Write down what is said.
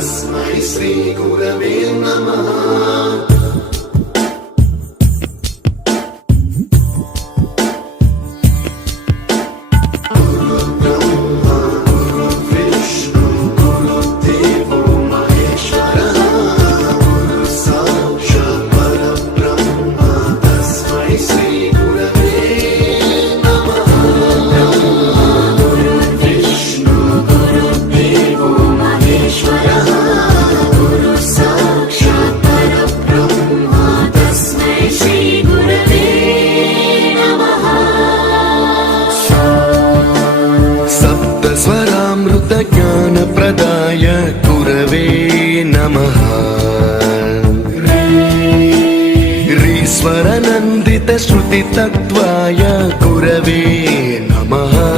श्री गुरवे नमः। स्वरामृत ज्ञान प्रदाय गुरवे नमः। रीश्वर नन्दित श्रुति तत्त्वाय गुरवे नमः।